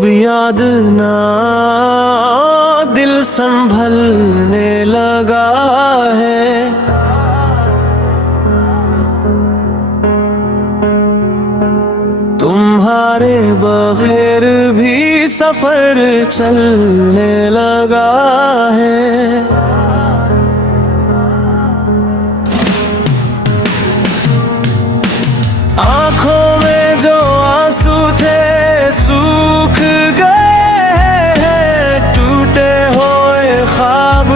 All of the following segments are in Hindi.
अब याद ना दिल संभलने लगा है। तुम्हारे बगैर भी सफर चलने लगा है। आंखों में जो आंसू थे सूख गए हैं, टूटे हुए ख्वाब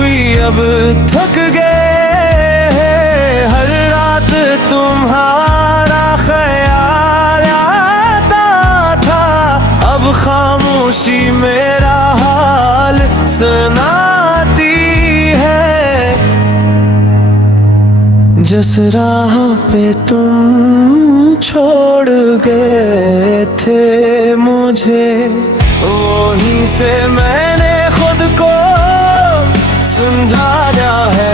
भी अब थक गए हैं। हर रात तुम्हारा ख्याल आता था, अब खामोशी मेरा हाल सुनाती है। जिस राह पे तुम छोड़ गए थे मुझे, वहीं से मैंने खुद को समझाया है।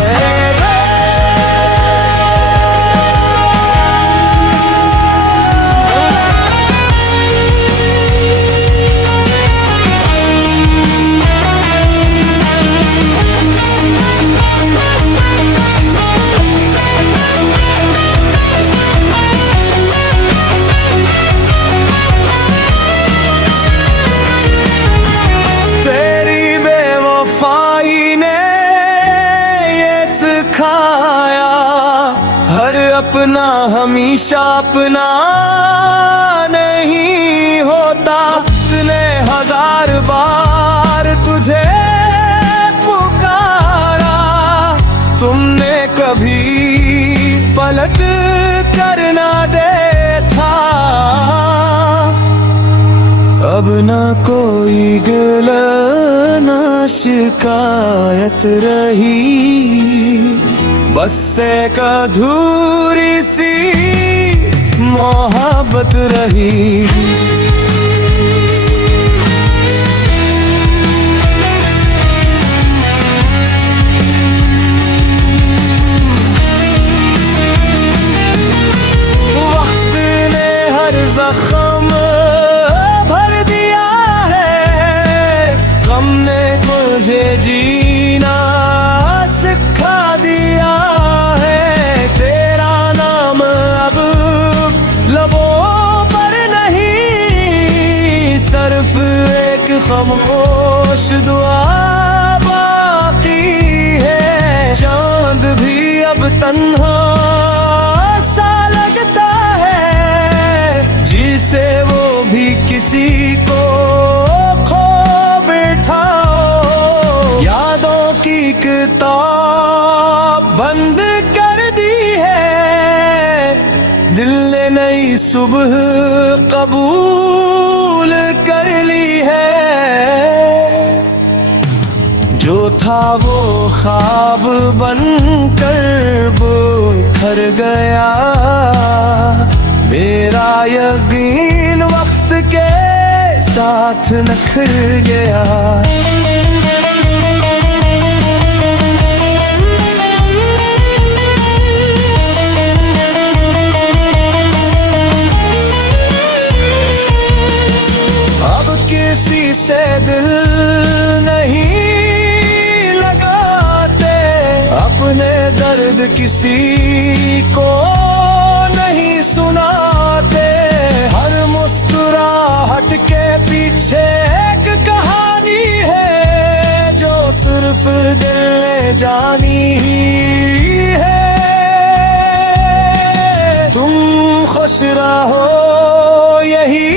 अपना हमेशा अपना नहीं होता। ने हजार बार तुझे पुकारा, तुमने कभी पलट कर ना देखा। अब ना कोई गिला ना शिकायत रही, बस एक अधूरी सी मोहब्बत रही। वक्त ने हर जख्म भर दिया है, गम ने मुझे जीना सिखा दिया है। तेरा नाम अब लबों पर नहीं, सिर्फ एक खामोश दुआ बाकी है। चांद भी अब तन्हा सा लगता है, जिसे वो भी किसी को खो बैठा। यादों की किताब बंद कर दी है, दिल ने नई सुबह कबूल कर ली है। जो था वो ख्वाब बनकर बिखर गया, मेरा यकीन वक्त के साथ निखर गया। किसी से दिल नहीं लगाते, अपने दर्द किसी को नहीं सुनाते। हर मुस्कुराहट के पीछे एक कहानी है, जो सिर्फ दिल ने जानी है। तुम खुश रहो यही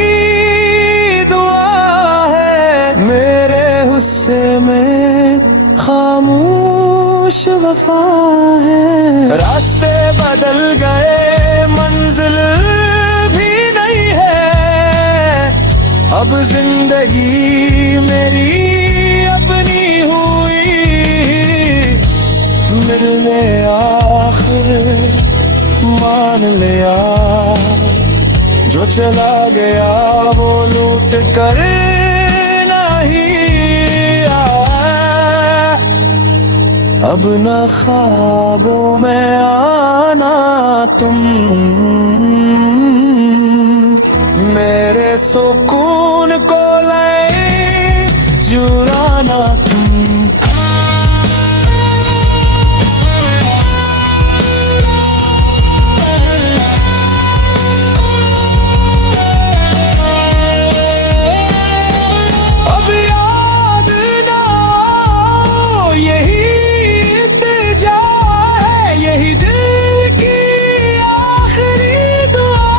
में खामोश वफा है। रास्ते बदल गए मंजिल भी नहीं है, अब जिंदगी मेरी अपनी हुई। मिलने आखिर मान लिया, जो चला गया वो लूट कर अब न ख्वाबों में आना तुम, मेरे सुकून को मुस्कुराना तुम। अब याद ना आओ, यही इल्तिजा है, यही दिल की आखिरी दुआ।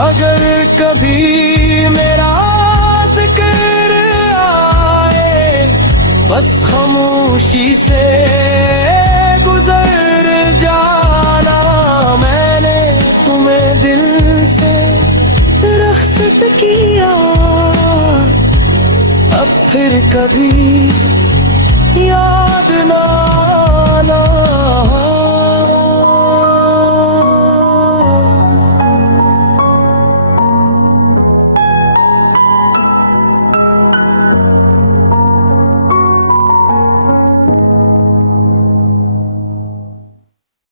अगर कभी मेरा जिक्र आए, बस खामोशी से गुजर जाना। मैंने तुम्हें दिल से रख्सत किया, अब फिर कभी याद ना